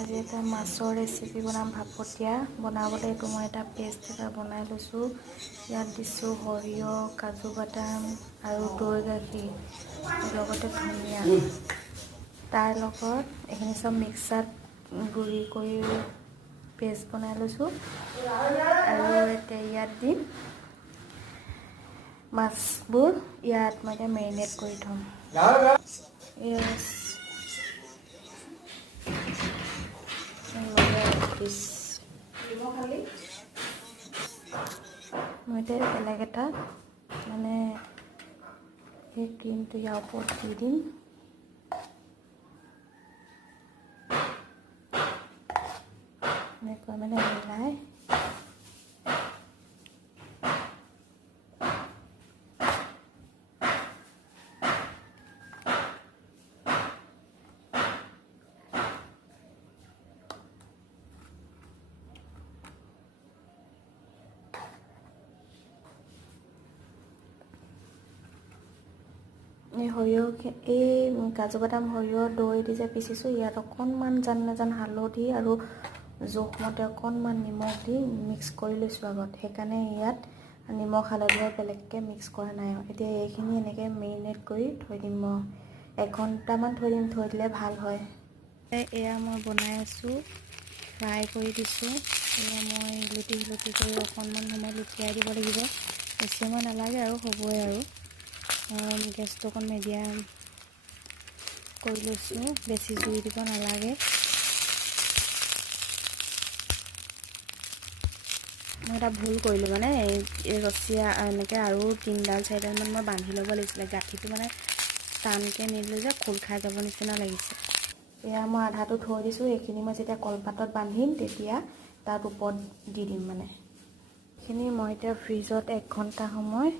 আজি এটা মাছৰ ৰেচিপি বনাম ভাপতীয়া বনাবলৈ এইটো মই এটা পেষ্ট এটা বনাই লৈছোঁ ইয়াত দিছোঁ সৰিয়হ কাজু বাদাম আৰু দৈ গাখীৰ লগতে ধনিয়া তাৰ লগত এইখিনি সব মিক্সাৰত গুড়ি কৰি পেষ্ট বনাই লৈছোঁ আৰু এতিয়া ইয়াত দিম মাছবোৰ ইয়াত মই এতিয়া মেৰিনেট কৰি থম মই এতিয়া বেলেগ এটা মানে এই ক্ৰীমটো ইয়াৰ ওপৰত দি দিম এনেকৈ মানে মিলাই এই সৰিয়হ এই কাজু বাদাম সৰিয়হ দৈ দি যে পিচিছোঁ ইয়াত অকণমান জান হালধি আৰু জোখমতে অকণমান নিমখ দি মিক্স কৰি লৈছোঁ আগত সেইকাৰণে ইয়াত নিমখ হালধি বেলেগকৈ মিক্স কৰা নাই এতিয়া এইখিনি এনেকৈ মেৰিনেট কৰি থৈ দিম মই 1 ঘণ্টামান থৈ দিলে ভাল হয় এয়া মই বনাই আছোঁ ফ্ৰাই কৰি দিছোঁ এয়া মই লুটি কৰি অকণমান সময় লুটিয়াই দিব লাগিব বেছি সময় নালাগে আৰু হ'বই আৰু গেছটো অকণ মিডিয়াম কৰি লৈছোঁ বেছি জুই দিব নালাগে মই এটা ভুল কৰিলোঁ মানে এই ৰছীয়া এনেকৈ আৰু 3ডাল 4ডালমান মই বান্ধি ল'ব লাগিছিলে গাঁঠিটো মানে টানকৈ নিদিলোঁ যে খোল খাই যাব নিচিনা লাগিছে এয়া মই আধাটো থৈ দিছোঁ এইখিনি মই যেতিয়া কলপাতত বান্ধিম তেতিয়া তাত ওপৰত দি দিম মানে এইখিনি মই এতিয়া ফ্ৰিজত 1 ঘণ্টা সময়